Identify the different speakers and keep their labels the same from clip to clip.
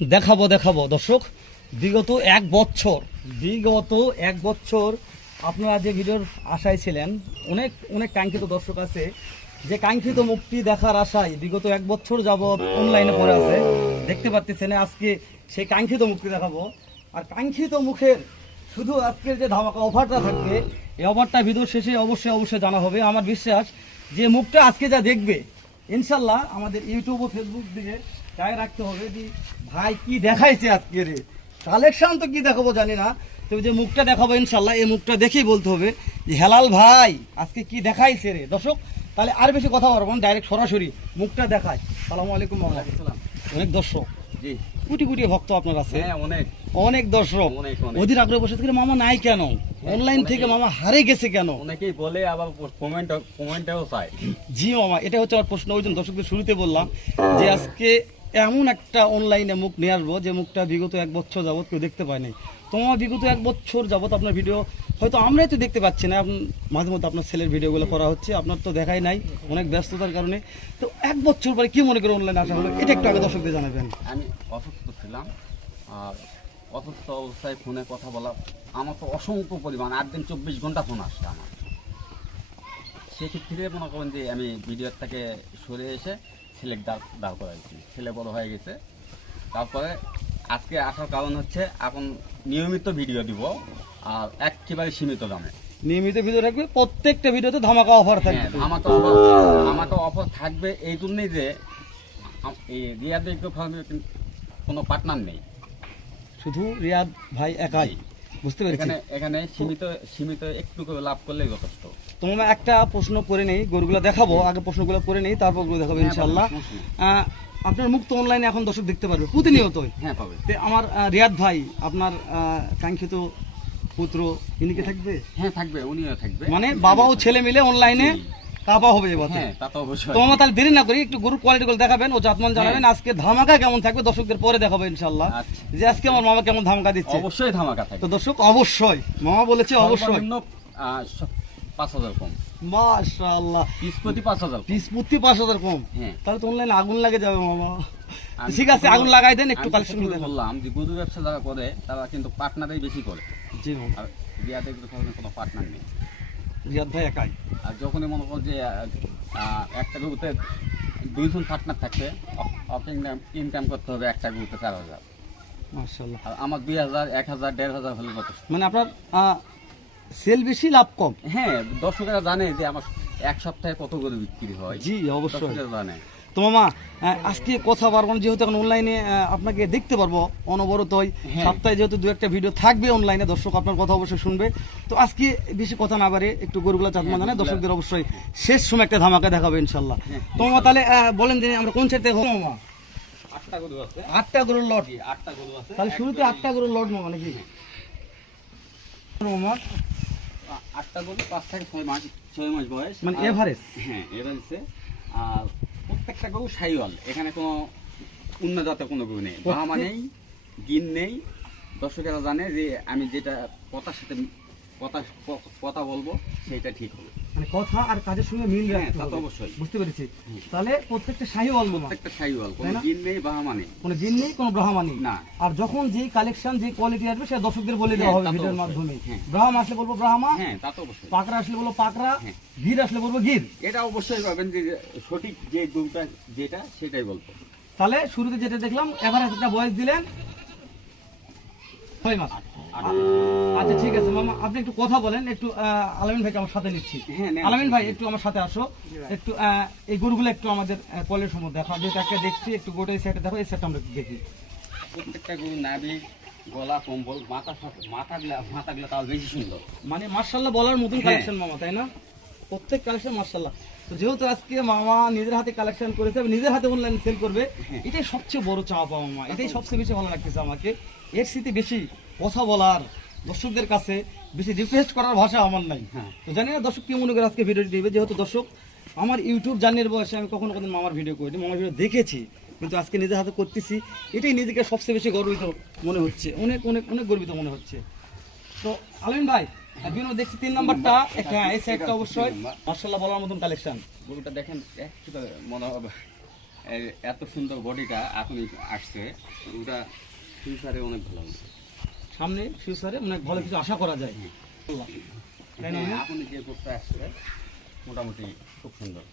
Speaker 1: দেখাবো দেখাবো। দর্শক, বিগত এক বছর, বিগত এক বছর আপনারা যে ভিডিওর আশায় ছিলেন, অনেক অনেক কাঙ্ক্ষিত দর্শক আছে। যে কাঙ্ক্ষিত মুক্তি দেখার আশায় বিগত এক বছর যাবৎ অনলাইনে পড়ে আছে। দেখতে পাচ্ছেন আজকে সেই কাঙ্ক্ষিত মুক্তি দেখাবো। আর কাঙ্ক্ষিত মুখের শুধু আজকের যে ধামাকা অফারটা থাকবে, এই অফারটা ভিডিও শেষে অবশ্যই অবশ্যই জানা হবে। আমার বিশ্বাস, যে মুখটা আজকে যা দেখবে, ইনশাল্লাহ আমাদের ইউটিউব ও ফেসবুক দিকে গায়ে রাখতে হবে যে ভাই কি দেখাইছে আজকে রে? কালেকশন তো কি দেখাবো জানি না তবে যে মুখটা দেখাবো ইনশাল্লাহ এই মুখটা দেখেই বলতে হবে যে হেলাল ভাই আজকে কি দেখাইছে রে? দর্শক তাহলে আর বেশি কথা বলব না ডাইরেক্ট সরাসরি মুখটা দেখায় সালামু আলাইকুম। অনেক দর্শক?
Speaker 2: জি।
Speaker 1: কোটি কোটি ভক্ত আপনার আছে
Speaker 2: হ্যাঁ অনেক।
Speaker 1: অনেক দর্শক। ওদিন আগ্রহ বসে থেকে মামা নাই কেন? অনলাইন থেকে মামা হারে গেছে কেন?
Speaker 2: অনেকেই বলে আবার কমেন্ট কমেন্টেও চায়।
Speaker 1: জি মামা এটা হচ্ছে আমার প্রশ্ন। ওই জন্য দর্শকদের শুরুতে বললাম যে আজকে এমন একটা অনলাইনে মুখ নিয়ে আসব যে মুখটা বিগত এক বছর যাবত কেউ দেখতে পায় নাই। তোমার বিগত এক বছর যাবত আপনার ভিডিও হয়তো আমরাই তো দেখতে পাচ্ছি না মাঝে মধ্যে আপনার ছেলের ভিডিওগুলো করা হচ্ছে, আপনার তো দেখাই নাই অনেক ব্যস্ততার কারণে। তো এক বছর পরে কি মনে করে অনলাইনে আসা হলো? এটা একটু আগে দর্শকদের জানাবেন।
Speaker 2: আমি অসুস্থ ছিলাম, আর অসুস্থ অবস্থায় ফোনে কথা বলা, আমার তো অসংখ্য পরিমাণ, আট দিন চব্বিশ ঘণ্টা ফোন আসছে আমার। সেক্ষেত্রে মনে করেন যে আমি ভিডিওর থেকে সরে এসে ছেলের দাঁড় করাইছি। ছেলে বড় হয়ে গেছে। তারপরে আজকে আসার কারণ হচ্ছে এখন নিয়মিত ভিডিও দিব আর একেবারে সীমিত দামে।
Speaker 1: নিয়মিত ভিডিও রাখবে প্রত্যেকটা ভিডিওতে ধামাকা অফার থাকবে।
Speaker 2: আমার তো অফার আমার তো অফার থাকবে এই জন্যই যে এই রিয়াদ ইকো ফার্মের কোনো পার্টনার নেই।
Speaker 1: শুধু রিয়াদ ভাই একাই বুঝতে পেরেছি।
Speaker 2: এখানে এখানে সীমিত সীমিত একটু করে লাভ করলেই যথেষ্ট।
Speaker 1: তোমার একটা প্রশ্ন করে নেই গরুগুলো দেখাবো আগে প্রশ্নগুলো করে নেই তারপরগুলো দেখাবো
Speaker 2: হ্যাঁ,
Speaker 1: ইনশাল্লাহ আপনার মুক্ত অনলাইনে এখন দর্শক দেখতে পারবে প্রতিনিয়তই।
Speaker 2: হ্যাঁ পাবে
Speaker 1: আমার রিয়াদ ভাই আপনার কাঙ্ক্ষিত পুত্র ইনি কি থাকবে?
Speaker 2: হ্যাঁ থাকবে উনিও থাকবে।
Speaker 1: মানে বাবা ও ছেলে মিলে অনলাইনে কাপা হবে এবার
Speaker 2: হ্যাঁ তা তো অবশ্যই।
Speaker 1: তো আমার তাহলে দেরি না করি একটু গরুর কোয়ালিটি গুলো দেখাবেন ও জাতমান জানাবেন আজকে ধামাকা কেমন থাকবে দর্শকদের পরে দেখাবো ইনশাল্লাহ
Speaker 2: আচ্ছা।
Speaker 1: যে আজকে আমার মামা কেমন ধামাকা দিচ্ছে।
Speaker 2: অবশ্যই ধামাকা থাকবে।
Speaker 1: তো দর্শক অবশ্যই মামা বলেছে অবশ্যই।
Speaker 2: পাঁচ হাজার কম।
Speaker 1: মাশাআল্লাহ।
Speaker 2: পিস প্রতি পাঁচ হাজার।
Speaker 1: পিস প্রতি পাঁচ হাজার কম?
Speaker 2: হ্যাঁ।
Speaker 1: তাহলে তো অনলাইনে আগুন লাগে যাবে মামা। ঠিক আছে আগুন লাগাই দেন একটু কালেকশন
Speaker 2: প্রথমে বললাম যে গরু ব্যবসা যারা করে তারা কিন্তু পার্টনারই বেশি করে।
Speaker 1: জি মামা।
Speaker 2: আর কোনো পার্টনার নেই।
Speaker 1: রিয়াদ ভাই একাই।
Speaker 2: আর যখনই মনে করো যে একটা গরুতে দুইজন পার্টনার থাকবে ইনকাম ইনকাম করতে হবে একটা গরুতে চার হাজার।
Speaker 1: মাশাআল্লাহ।
Speaker 2: আর আমার দুই হাজার এক হাজার দেড় হাজার হলে যথেষ্ট।
Speaker 1: মানে আপনার সেল বেশি লাভ কম।
Speaker 2: হ্যাঁ দর্শকেরা জানে যে আমার এক সপ্তাহে কত গরু বিক্রি হয়।
Speaker 1: জি অবশ্যই।
Speaker 2: জানে।
Speaker 1: তো মামা আজকে কথা পারব না যেহেতু এখন অনলাইনে আপনাকে দেখতে পারব অনবরতই
Speaker 2: হ্যাঁ।
Speaker 1: সপ্তাহে যেহেতু দু একটা ভিডিও থাকবে অনলাইনে দর্শক আপনার কথা অবশ্যই শুনবে। তো আজকে বেশি কথা না বাড়ে একটু গরুগুলা চাঁদমা
Speaker 2: হ্যাঁ,
Speaker 1: জানে দর্শকদের অবশ্যই শেষ সময় একটা ধামাকা দেখাবে ইনশাল্লাহ।
Speaker 2: হ্যাঁ,
Speaker 1: তো মামা তাহলে বলেন যে আমরা কোন সাইড থেকে মামা?
Speaker 2: আটটা গরু আছে।
Speaker 1: আটটা গরুর লট
Speaker 2: আটটা গরু আছে।
Speaker 1: তাহলে শুরুতে আটটা গরুর লট মামা নাকি? মামা
Speaker 2: আটটা গরু পাঁচ থেকে ছয় মাস ছয় মাস বয়স।
Speaker 1: মানে এভারেজ
Speaker 2: হ্যাঁ এভারেজে আর প্রত্যেকটা গরু সাইওয়াল এখানে কোনো উন্নত জাতের কোনো গরু নেই। বাহামা নেই গিন নেই দর্শকেরা জানে যে আমি যেটা কথার সাথে কথা কথা বলব সেটা ঠিক হবে
Speaker 1: মানে কথা আর কাজের সঙ্গে মিল
Speaker 2: হ্যাঁ,
Speaker 1: রাখতে হবে।
Speaker 2: অবশ্যই।
Speaker 1: বুঝতে পেরেছি তাহলে প্রত্যেকটা শাহী মামা
Speaker 2: প্রত্যেকটা সাইওয়াল কোনো
Speaker 1: তাই না?
Speaker 2: গিন নেই
Speaker 1: কোনো জিন নেই কোনো ব্রাহ্মা নেই
Speaker 2: না।
Speaker 1: আর যখন যে কালেকশন যে কোয়ালিটি আসবে সেটা দর্শকদের বলে দেওয়া
Speaker 2: হ্যাঁ,
Speaker 1: হবে ভিডিওর মাধ্যমে
Speaker 2: হ্যাঁ।
Speaker 1: ব্রাহ্মা আসলে বলব ব্রাহ্মা
Speaker 2: হ্যাঁ তা তো অবশ্যই
Speaker 1: পাকড়া আসলে বলব পাকড়া। গির আসলে বলব গির
Speaker 2: এটা অবশ্যই পাবেন যে সঠিক যে গরুটা যেটা সেটাই বলব
Speaker 1: তাহলে শুরুতে যেটা দেখলাম এভারেজ একটা বয়স দিলেন ছয় মাস আচ্ছা ঠিক আছে মামা আপনি একটু কথা বলেন একটু আলামিন ভাইকে আমার সাথে নিচ্ছি।
Speaker 2: হ্যাঁ,
Speaker 1: আলামিন ভাই একটু আমার সাথে আসো। একটু এই গরুগুলো একটু আমাদের কলের সময় দেখো। যেহেতু একটা দেখছি একটু গোটা এই সাইডে দেখো এই সাইডটা আমরা দেখি।
Speaker 2: প্রত্যেকটা গরু নাবি গলা কম্বল মাথা মাথাগুলা মাথাগুলা তাও বেশি সুন্দর।
Speaker 1: মানে মার্শাল্লাহ বলার মতন
Speaker 2: হ্যাঁ।
Speaker 1: কালেকশন মামা তাই না? প্রত্যেক কালেকশন মার্শাল্লাহ তো যেহেতু আজকে মামা নিজের হাতে কালেকশন করেছে নিজের হাতে অনলাইন সেল করবে
Speaker 2: হ্যাঁ।
Speaker 1: এটাই সবচেয়ে বড় চাওয়া পাওয়া মামা। এটাই সবচেয়ে বেশি ভালো লাগতেছে আমাকে। এর স্মৃতি বেশি কথা বলার দর্শকদের কাছে বেশি রিকোয়েস্ট করার ভাষা আমার নাই।
Speaker 2: হ্যাঁ।
Speaker 1: তো জানি না দর্শক কি মনে করে আজকে ভিডিওটি দিবে যেহেতু দর্শক আমার ইউটিউব জার্নির বয়সে আমি কখনো কখনো মামার ভিডিও করিনি মামার ভিডিও দেখেছি। কিন্তু আজকে নিজের হাতে করতেছি। এটাই নিজেকে সবচেয়ে বেশি গর্বিত মনে হচ্ছে। অনেক অনেক অনেক গর্বিত মনে হচ্ছে। তো আলমিন ভাই দেখছি তিন নাম্বারটা। হ্যাঁ এই সাইডটা অবশ্যই। মার্শাল্লাহ বলার মতন কালেকশন
Speaker 2: গরুটা দেখেন একটু মনে হবে। এত সুন্দর বডিটা এখনই আসছে। ওটা ফিউচারে অনেক ভালো
Speaker 1: সামনে ফিউচারে অনেক ভালো কিছু আশা করা যায়। তাই না?
Speaker 2: হ্যাঁ, এখন যে করতে আসছে মোটামুটি খুব সুন্দর।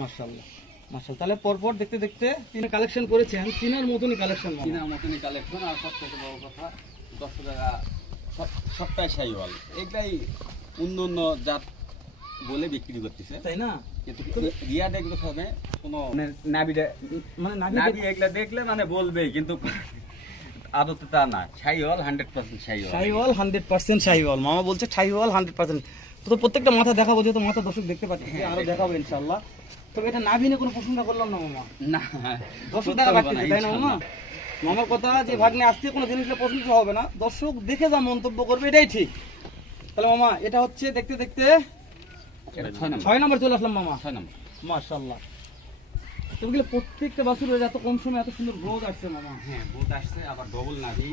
Speaker 1: মার্শাল্লাহ মার্শাল তাহলে পরপর দেখতে দেখতে তিনি কালেকশন করেছেন চীনের মতনই কালেকশন
Speaker 2: কিনার মতনই কালেকশন আর সবথেকে বড় কথা দশ টাকা সব সবটাই সাইওয়াল। এটাই অন্য অন্য জাত বলে বিক্রি করতেছে।
Speaker 1: তাই না?
Speaker 2: কিন্তু রিয়া দেখতে হবে কোনো নাবিটা
Speaker 1: মানে নাভি
Speaker 2: নাবি এগুলা দেখলে মানে বলবেই কিন্তু আদতে তা না Sahiwal hundred percent Sahiwal.
Speaker 1: Sahiwal hundred percent Sahiwal মামা বলছে শাহিওয়াল হান্ড্রেড পার্সেন্ট। তো প্রত্যেকটা মাথা দেখাবো যেহেতু মাথা দর্শক দেখতে পাচ্ছি
Speaker 2: হ্যাঁ,
Speaker 1: আরও দেখাবো ইনশাল্লাহ তবে এটা নাভি নিয়ে কোনো প্রশ্ন করলাম না মামা?
Speaker 2: না
Speaker 1: দর্শক দেখা পাচ্ছে
Speaker 2: না,
Speaker 1: তাই না মামা? মামার কথা যে ভাগ্নে আসতে কোনো জিনিসটা প্রশংসা হবে না। দর্শক দেখে যা মন্তব্য করবে এটাই ঠিক। তাহলে মামা এটা হচ্ছে দেখতে দেখতে
Speaker 2: ছয় নম্বর।
Speaker 1: চলে আসলাম মামা।
Speaker 2: ছয় নম্বর।
Speaker 1: মাশাল্লাহ তুমি গেলে প্রত্যেকটা বাছুরের এত কম সময় এত সুন্দর গ্রোথ আসছে মামা।
Speaker 2: হ্যাঁ বোট আসছে আবার ডবল নাভি।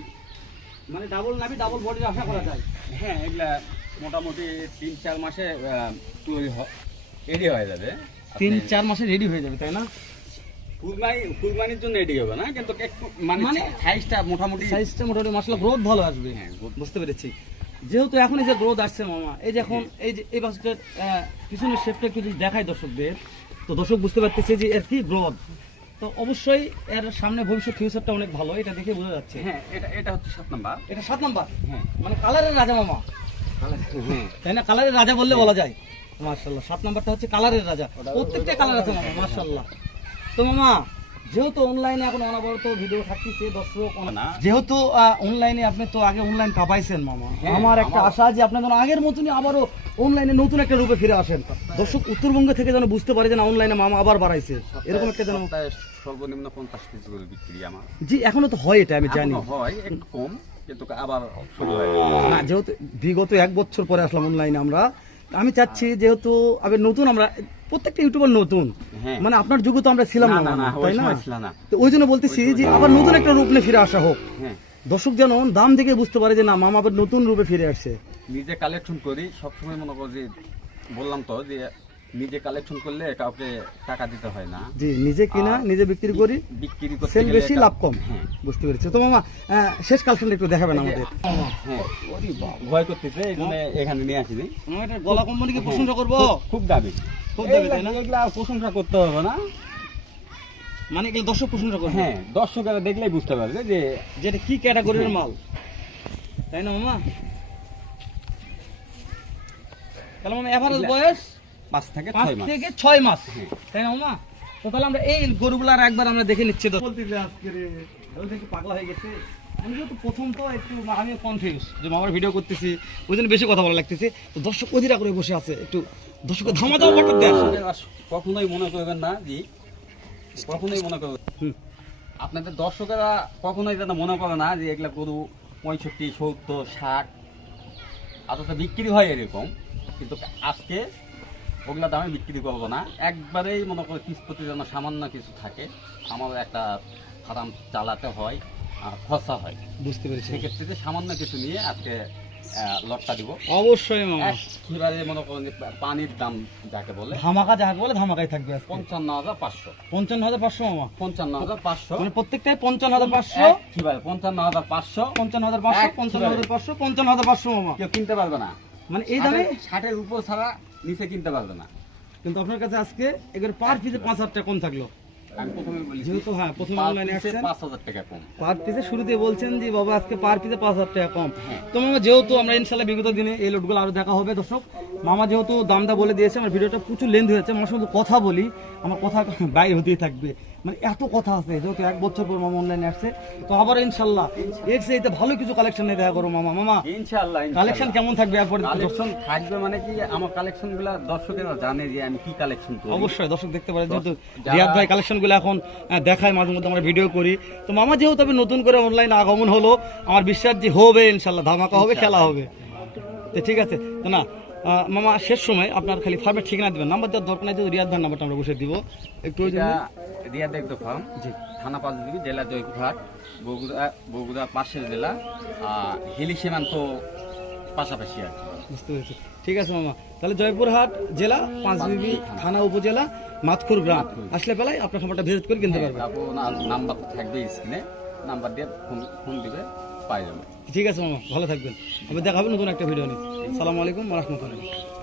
Speaker 1: মানে ডাবল নাভি ডাবল বডির আশা করা যায়।
Speaker 2: হ্যাঁ এগুলা মোটামুটি তিন চার মাসে তৈরি রেডি হয়ে যাবে।
Speaker 1: তিন চার মাসে রেডি হয়ে যাবে তাই না?
Speaker 2: কুরবানি কুরবানির জন্য রেডি হবে না কিন্তু মানে
Speaker 1: মানে-
Speaker 2: সাইজটা মোটামুটি
Speaker 1: সাইজটা মোটামুটি গ্রোথ ভালো আসবে।
Speaker 2: হ্যাঁ,
Speaker 1: বুঝতে পেরেছি। যেহেতু এখন এই যে গ্রোথ আসছে মামা এই যে এখন এই যে এই বাসটার পিছনের শেপটা একটু যদি দেখায় দর্শকদের তো দর্শক বুঝতে পারতেছে যে এর কি গ্রোথ তো অবশ্যই এর সামনে ভবিষ্যৎ ফিউচারটা অনেক ভালো এটা দেখে বোঝা যাচ্ছে।
Speaker 2: হ্যাঁ এটা এটা হচ্ছে সাত নাম্বার।
Speaker 1: এটা সাত নাম্বার?
Speaker 2: হ্যাঁ।
Speaker 1: মানে কালারের রাজা মামা।
Speaker 2: হ্যাঁ।
Speaker 1: তাই না? কালারের রাজা বললে বলা যায়। মার্শাল্লাহ সাত নাম্বারটা হচ্ছে কালারের রাজা। প্রত্যেকটা কালার আছে মামা মার্শাল্লাহ তো মামা যেহেতু অনলাইনে এখন অনবরত ভিডিও থাকতেছে দর্শক যেহেতু অনলাইনে আপনি তো আগে অনলাইন কাপাইছেন মামা।
Speaker 2: হ্যাঁ,
Speaker 1: আমার একটা আশা যে আপনি যেন আগের মতনই আবারও অনলাইনে নতুন একটা রূপে ফিরে আসেন। দর্শক উত্তরবঙ্গ থেকে যেন বুঝতে পারে যে না অনলাইনে মামা আবার বাড়াইছে। এরকম একটা যেন
Speaker 2: সর্বনিম্ন পঞ্চাশ পিস করে বিক্রি আমার।
Speaker 1: জি এখনও তো হয় এটা আমি জানি।
Speaker 2: হয় একটু কম কিন্তু আবার শুরু হয়ে।
Speaker 1: না যেহেতু বিগত এক বছর পরে আসলাম অনলাইনে আমরা। আমি চাচ্ছি যেহেতু আমি নতুন আমরা প্রত্যেকটা ইউটিউবার নতুন।
Speaker 2: হ্যাঁ।
Speaker 1: মানে আপনার যুগে তো আমরা ছিলাম
Speaker 2: না,
Speaker 1: তাই না। তো ওই জন্য বলতেছি যে আবার নতুন একটা রূপ নিয়ে ফিরে আসা হোক।
Speaker 2: হ্যাঁ।
Speaker 1: দর্শক যেন দাম দেখে বুঝতে পারে যে না মামা আবার নতুন রূপে ফিরে আসছে।
Speaker 2: নিজে কালেকশন করি সবসময় মনে করি যে বললাম তো যে নিজে কালেকশন করলে কাউকে টাকা দিতে হয় না।
Speaker 1: জি নিজে কিনা নিজে বিক্রি করি
Speaker 2: বিক্রি করতে
Speaker 1: সেল
Speaker 2: গেলে
Speaker 1: বেশি লাভ কম।
Speaker 2: হ্যাঁ।
Speaker 1: বুঝতে পেরেছি। তো মামা শেষ কালেকশনটা একটু দেখাবেন আমাদের।
Speaker 2: হ্যাঁ ভয় করতেছে এই জন্য এখানে নিয়ে আসিনি।
Speaker 1: এটা গলা কোম্পানিকে প্রশংসা করব?
Speaker 2: খুব- দাবি
Speaker 1: খুব দামি, তাই না?
Speaker 2: এগুলা আর প্রশংসা করতে হবে না।
Speaker 1: মানে এগুলো দর্শক প্রশংসা করবে?
Speaker 2: হ্যাঁ দর্শকেরা দেখলেই বুঝতে পারবে যে
Speaker 1: যেটা কি ক্যাটাগরির মাল? তাই না মামা? তাহলে মামা এভারেজ বয়স?
Speaker 2: পাঁচ থেকে
Speaker 1: পাঁচ
Speaker 2: ছয় মাস।
Speaker 1: থেকে ছয় মাস।
Speaker 2: হ্যাঁ।
Speaker 1: তাই না মামা তো তাহলে আমরা এই গরুগুলার একবার আমরা দেখে নিচ্ছি। তো বলতেছে আজকে পাগলা হয়ে গেছে। আমি যেহেতু প্রথম তো একটু আমি কনফিউজ যে মামার ভিডিও করতেছি ওই জন্য বেশি কথা বলা লাগতেছে। তো দর্শক অধীরা করে বসে আছে একটু দর্শকের ধামা ধামা বাট্টা দেখ
Speaker 2: কখনোই মনে করবেন না জি। কখনোই মনে করবেন
Speaker 1: হুম।
Speaker 2: আপনাদের দর্শকেরা কখনোই যেন মনে করে না যে এগুলা গরু পঁয়ষট্টি সত্তর ষাট আদত বিক্রি হয় এরকম। কিন্তু আজকে ওগুলা দামে বিক্রি করব না। একবারেই মনে করে কিস্পতি যেন সামান্য কিছু থাকে আমার একটা ফার্ম চালাতে হয় আর খরচা হয়।
Speaker 1: বুঝতে পেরেছি।
Speaker 2: সেক্ষেত্রে যে সামান্য কিছু নিয়ে আজকে লটটা দিব।
Speaker 1: অবশ্যই মামা।
Speaker 2: একেবারে মনে করেন পানির দাম যাকে বলে
Speaker 1: ধামাকা যাকে বলে ধামাকাই থাকবে
Speaker 2: পঞ্চান্ন হাজার পাঁচশো।
Speaker 1: পঞ্চান্ন হাজার পাঁচশো মামা।
Speaker 2: পঞ্চান্ন হাজার পাঁচশো।
Speaker 1: মানে প্রত্যেকটাই পঞ্চান্ন হাজার পাঁচশো?
Speaker 2: একেবারে পঞ্চান্ন হাজার পাঁচশো।
Speaker 1: পঞ্চান্ন হাজার পাঁচশো পঞ্চান্ন হাজার পাঁচশো পঞ্চান্ন হাজার পাঁচশো মামা।
Speaker 2: কেউ কিনতে পারবে না।
Speaker 1: মানে এই দামে
Speaker 2: ষাটের- উপর ছাড়া নিচে কিনতে পারবে না।
Speaker 1: কিন্তু আপনার কাছে আজকে এগুলো পার পিসে পাঁচ হাজার টাকা কম থাকল।
Speaker 2: বলি
Speaker 1: যেহেতু হ্যাঁ প্রথমে অনলাইনে আসছেন পার পিসে শুরুতে বলছেন যে বাবা আজকে পার পিসে পাঁচ হাজার টাকা কম।
Speaker 2: হ্যাঁ।
Speaker 1: তো মামা যেহেতু আমরা ইনশাল্লাহ বিগত দিনে এই লোটগুলো আরও দেখা হবে দর্শক মামা যেহেতু দামটা বলে দিয়েছে আমার ভিডিওটা প্রচুর লেন্থ হয়েছে আমার শুধু কথা বলি। আমার কথা বাইরে হতেই থাকবে। মানে এত কথা আছে যেহেতু এক বছর পর মামা অনলাইনে আসছে তো আবার ইনশাল্লাহ এর চাইতে ভালো কিছু কালেকশন নিয়ে দেখা করো মামা। মামা
Speaker 2: ইনশাল্লাহ
Speaker 1: কালেকশন কেমন থাকবে এরপরে
Speaker 2: কালেকশন থাকবে মানে কি আমার কালেকশনগুলা দর্শকেরা জানে যে আমি কি কালেকশন করি।
Speaker 1: অবশ্যই দর্শক দেখতে পারে যেহেতু রিয়াদ ভাই কালেকশনগুলো এখন দেখায় মাঝে মধ্যে আমরা ভিডিও করি। তো মামা যেহেতু আমি নতুন করে অনলাইন আগমন হলো আমার বিশ্বাস যে হবে ইনশাল্লাহ ধামাকা হবে খেলা হবে। তো ঠিক আছে তো না মামা শেষ সময় আপনার খালি ফার্মের ঠিকানা দেবেন। নাম্বার দেওয়ার দরকার নাই রিয়াদ নাম্বারটা আমরা বসে দিব। একটু
Speaker 2: রিয়াদ একদম ফার্ম
Speaker 1: জি।
Speaker 2: থানা পাঁচদিবি জেলা জয়পুরহাট বগুড়া বগুড়া পাশের জেলা আর হিলি সীমান্ত পাশাপাশি আর
Speaker 1: বুঝতে পেরেছি। ঠিক আছে মামা। তাহলে জয়পুরহাট জেলা পাঁচবিবি থানা। উপজেলা মাতখুর গ্রাম। আসলে বেলায় আপনার সময়টা ভিজিট করে কিনতে
Speaker 2: হ্যাঁ, পারবেন। নাম্বার থাকবে স্ক্রিনে নাম্বার দিয়ে ফোন ফোন দিবে পাই যাবে।
Speaker 1: ঠিক আছে মামা ভালো থাকবেন। আবার দেখাবেন নতুন একটা ভিডিও নিয়ে। সালামু আলাইকুম রহমতুল্লাহ।